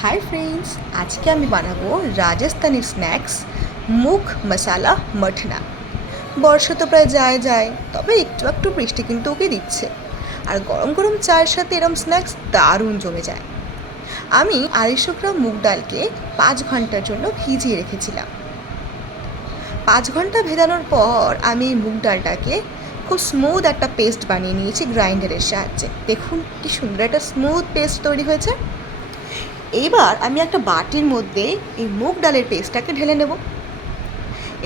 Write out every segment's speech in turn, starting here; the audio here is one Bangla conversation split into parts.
हाय फ्रेंड्स, आज के আমি বানাবো রাজস্থানি স্ন্যাক্স মুগ মশালা মটনা। বর্ষা তো প্রায় যায়, তবে একটু একটু বৃষ্টি কিন্তু ওকে দিচ্ছে, আর গরম গরম চায়ের সাথে এরম স্ন্যাক্স দারুণ জমে যায়। আমি 250 গ্রাম মুগ ডালকে 5 ঘন্টার জন্য ভিজিয়ে রেখেছিলাম। 5 ঘন্টা ভেজানোর পর আমি মুগ ডালটাকে খুব স্মুথ একটা পেস্ট বানিয়ে নিয়েছি গ্রাইন্ডারের সাহায্যে। দেখুন কি সুন্দর একটা স্মুথ পেস্ট তৈরি হয়েছে। এইবার আমি একটা বাটির মধ্যে এই মুগ ডালের পেস্টটাকে ঢেলে নেব।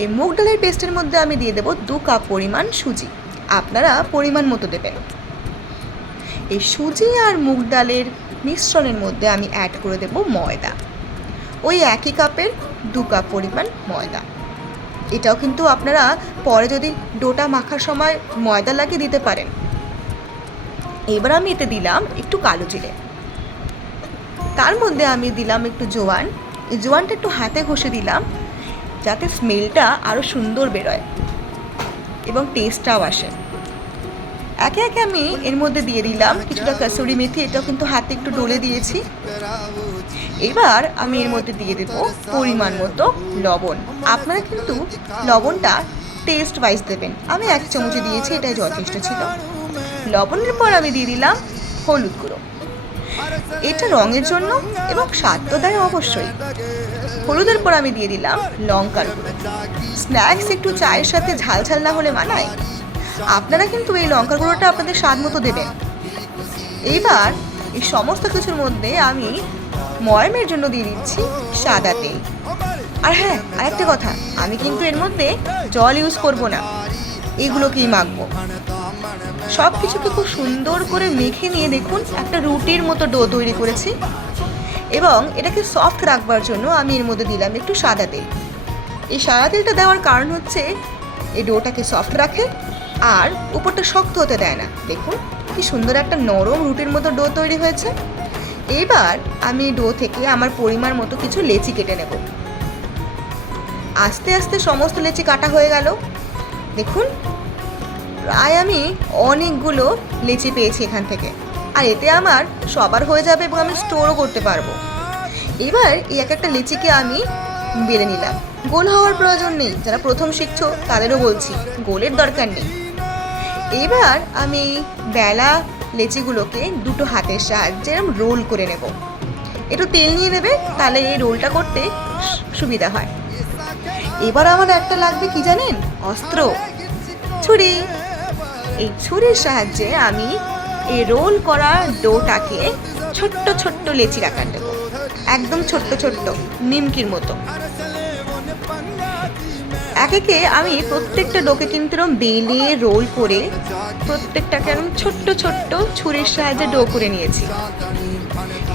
এই মুগ ডালের পেস্টের মধ্যে আমি দিয়ে দেব 2 কাপ পরিমাণ সুজি। আপনারা পরিমাণ মতো দেবেন। এই সুজি আর মুগ ডালের মিশ্রণের মধ্যে আমি অ্যাড করে দেব ময়দা। ওই একই কাপের 2 কাপ পরিমাণ ময়দা। এটাও কিন্তু আপনারা পরে যদি ডোটা মাখার সময় ময়দা লাগিয়ে দিতে পারেন। এবার আমি এতে দিলাম একটু কালো জিরে, তার মধ্যে আমি দিলাম একটু জোয়ান। এই জোয়ানটা একটু হাতে ঘষে দিলাম যাতে স্মেলটা আরও সুন্দর বেরোয় এবং টেস্টটাও আসে। একে একে আমি এর মধ্যে দিয়ে দিলাম কিছুটা কসুরি মেথি, এটাও কিন্তু হাতে একটু ডলে দিয়েছি। এবার আমি এর মধ্যে দিয়ে দেব পরিমাণ মতো লবণ। আপনারা কিন্তু লবণটা টেস্ট ওয়াইজ দেবেন। আমি 1 চামচ দিয়েছি, এটাই যথেষ্ট ছিল। লবণের পর আমি দিয়ে দিলাম হলুদ গুঁড়ো, এটা রঙের জন্য এবং স্বাদ তো দেয় অবশ্যই। হলুদের পর আমি দিয়ে দিলাম লঙ্কার গুঁড়ো। স্ন্যাক্স একটু চায়ের সাথে ঝাল ঝাল না হলে মানায়। আপনারা কিন্তু এই লঙ্কার গুঁড়োটা আপনাদের স্বাদ মতো দেবেন। এইবার এই সমস্ত কিছুর মধ্যে আমি ময়ামের জন্য দিয়ে দিচ্ছি সাদা তেল। আর হ্যাঁ, আরেকটা কথা, আমি কিন্তু এর মধ্যে জল ইউজ করব না, এগুলোকেই মাখবো। সব কিছুকে খুব সুন্দর করে মেখে নিয়ে দেখুন একটা রুটির মতো ডো তৈরি করেছি। এবং এটাকে সফট রাখবার জন্য আমি এর মধ্যে দিলাম একটু সাদা তেল। এই সাদা তেলটা দেওয়ার কারণ হচ্ছে এই ডোটাকে সফট রাখে আর উপরটা শক্ত হতে দেয় না। দেখুন কি সুন্দর একটা নরম রুটির মতো ডো তৈরি হয়েছে। এবার আমি ডো থেকে আমার পরিমাণ মতো কিছু লেচি কেটে নেব। আস্তে আস্তে সমস্ত লেচি কাটা হয়ে গেল। দেখুন প্রায় আমি অনেকগুলো লেচি পেয়েছি এখান থেকে, আর এতে আমার সবার হয়ে যাবে এবং আমি স্টোরও করতে পারবো। এবার এই এক একটা লেচিকে আমি বেলে নিলাম। গোল হওয়ার প্রয়োজন নেই, যারা প্রথম শিখছো তাদেরও বলছি গোলের দরকার নেই। এবার আমি বেলা লেচিগুলোকে দুটো হাতের সাহায্যে এরকম রোল করে নেব। একটু তেল নিয়ে নেবে, তাহলে এই রোলটা করতে সুবিধা হয়। এবার আমার একটা লাগবে কি জানেন, অস্ত্র, ছুরি। এই ছুরির সাহায্যে আমি এই রোল করা ডোটাকে ছোট্ট ছোট্ট লেচির আকার দেবো, একদম ছোট্ট ছোট্ট নিমকির মতো। এক একে আমি প্রত্যেকটা ডোকে কিন্তু এরকম বেলে রোল করে প্রত্যেকটাকে আমি ছোট্ট ছোট্ট ছুরির সাহায্যে ডো করে নিয়েছি।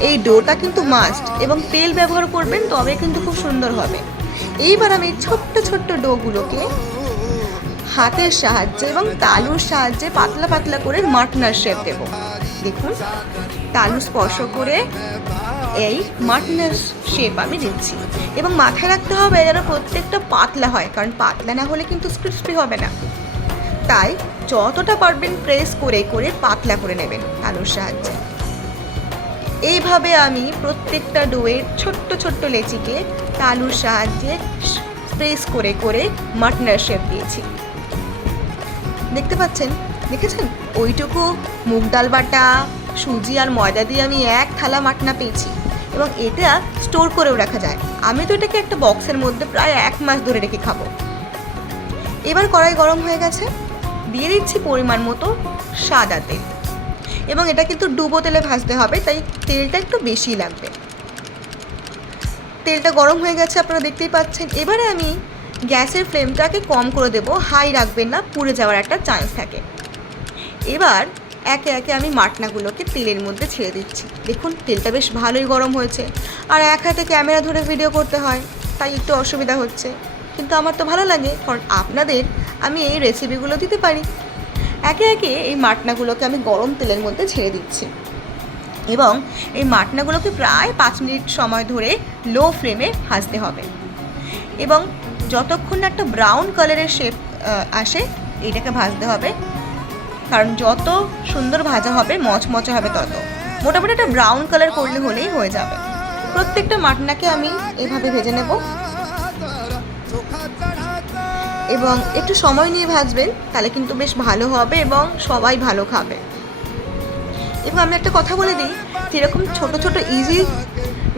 এই ডোটা কিন্তু মাস্ট, এবং তেল ব্যবহার করবেন তবে কিন্তু খুব সুন্দর হবে। এইবার আমি ছোট্ট ছোট্ট ডোগুলোকে হাতের সাহায্যে এবং তালুর সাহায্যে পাতলা পাতলা করে মাটনার শেপ দেব। দেখুন তালু স্পর্শ করে এই মাটনার শেপ আমি দিচ্ছি। এবং মাথায় রাখতে হবে যেন প্রত্যেকটা পাতলা হয়, কারণ পাতলা না হলে কিন্তু ক্রিস্পি হবে না। তাই যতটা পারবেন প্রেস করে করে পাতলা করে নেবেন তালুর সাহায্যে। এইভাবে আমি প্রত্যেকটা ডোয়ের ছোট্ট ছোট্ট লেচিকে তালুর সাহায্যে প্রেস করে করে মাটনার শেপ দিয়েছি। দেখতে পাচ্ছেন, দেখেছেন ওইটুকু মুগ ডাল বাটা, সুজি আর ময়দা দিয়ে আমি এক থালা মাটনা পেয়েছি, এবং এটা স্টোর করেও রাখা যায়। আমি তো এটাকে একটা বক্সের মধ্যে প্রায় 1 মাস ধরে রেখে খাবো। এবার কড়াই গরম হয়ে গেছে, দিয়ে দিচ্ছি পরিমাণ মতো সাদা তেল, এবং এটা কিন্তু ডুবো তেলে ভাজতে হবে, তাই তেলটা একটু বেশি লাগবে। তেলটা গরম হয়ে গেছে, আপনারা দেখতেই পাচ্ছেন। এবারে আমি গ্যাসের ফ্লেমটাকে কম করে দেবো, হাই রাখবেন না, পুড়ে যাওয়ার একটা চান্স থাকে। এবার একে একে আমি মাটনাগুলোকে তেলের মধ্যে ছেড়ে দিচ্ছি। দেখুন তেলটা বেশ ভালোই গরম হয়েছে, আর এক হাতে ক্যামেরা ধরে ভিডিও করতে হয় তাই একটু অসুবিধা হচ্ছে, কিন্তু আমার তো ভালো লাগে, কারণ আপনাদের আমি এই রেসিপিগুলো দিতে পারি। একে একে এই মাটনাগুলোকে আমি গরম তেলের মধ্যে ছেড়ে দিচ্ছি, এবং এই মাটনাগুলোকে প্রায় 5 মিনিট সময় ধরে লো ফ্লেমে ভাজতে হবে। এবং যতক্ষণ না একটা ব্রাউন কালারের শেপ আসে এইটাকে ভাজতে হবে, কারণ যত সুন্দর ভাজা হবে মচমচে হবে তত। মোটামুটি একটা ব্রাউন কালার করলে হলেই হয়ে যাবে। প্রত্যেকটা মাটনাকে আমি এভাবে ভেজে নেব এবং একটু সময় নিয়ে ভাজবেন, তাহলে কিন্তু বেশ ভালো হবে এবং সবাই ভালো খাবে। এবং আমি একটা কথা বলে দিই, যেরকম ছোট ছোট ইজি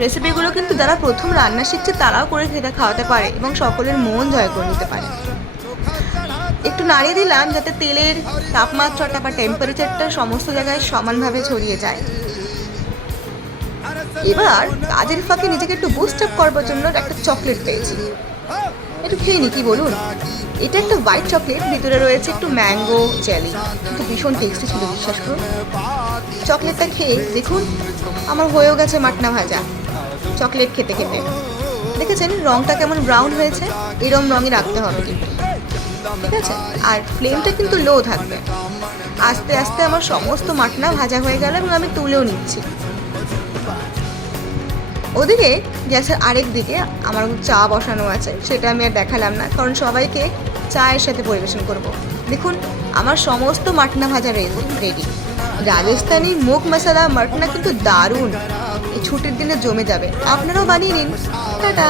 রেসিপিগুলো কিন্তু যারা প্রথম রান্না শিখছে তারাও করে খেতে খাওয়াতে পারে এবং সকলের মন জয় করে নিতে পারে। একটু নাড়িয়ে দিলাম যাতে তেলের তাপমাত্রাটা বা টেম্পারেচারটা সমস্ত জায়গায় সমানভাবে ছড়িয়ে যায়। এবার কাজের ফাঁকে নিজেকে একটু বুস্ট আপ করবার জন্য একটা চকলেট পেয়েছি, একটু খেয়ে নি, কি বলুন? এটা একটা হোয়াইট চকলেট, ভিতরে রয়েছে একটু ম্যাঙ্গো জেলি, কিন্তু ভীষণ টেস্টি ছিল, বিশ্বাস করুন। চকলেটটা খেয়ে দেখুন আমার হয়েও গেছে মাটনা ভাজা। চকলেট খেতে খেতে দেখেছেন রঙটা কেমন ব্রাউন হয়েছে, এরম রঙে রাখতে হবে কিন্তু, ঠিক আছে? আর ফ্লেমটা কিন্তু লো থাকবে। আস্তে আস্তে আমার সমস্ত মাটনা ভাজা হয়ে গেল এবং আমি তুলেও নিচ্ছি। ওদিকে গ্যাসের আরেক দিকে আমার চা বসানো আছে, সেটা আমি আর দেখালাম না, কারণ সবাইকে চায়ের সাথে পরিবেশন করব। দেখুন আমার সমস্ত মাটনা ভাজা রেডি। রাজস্থানি মুগ মশলা মাটনা কিন্তু দারুণ, এই ছুটির দিনে জমে যাবে, আপনারাও বানিয়ে নিন। টাটা।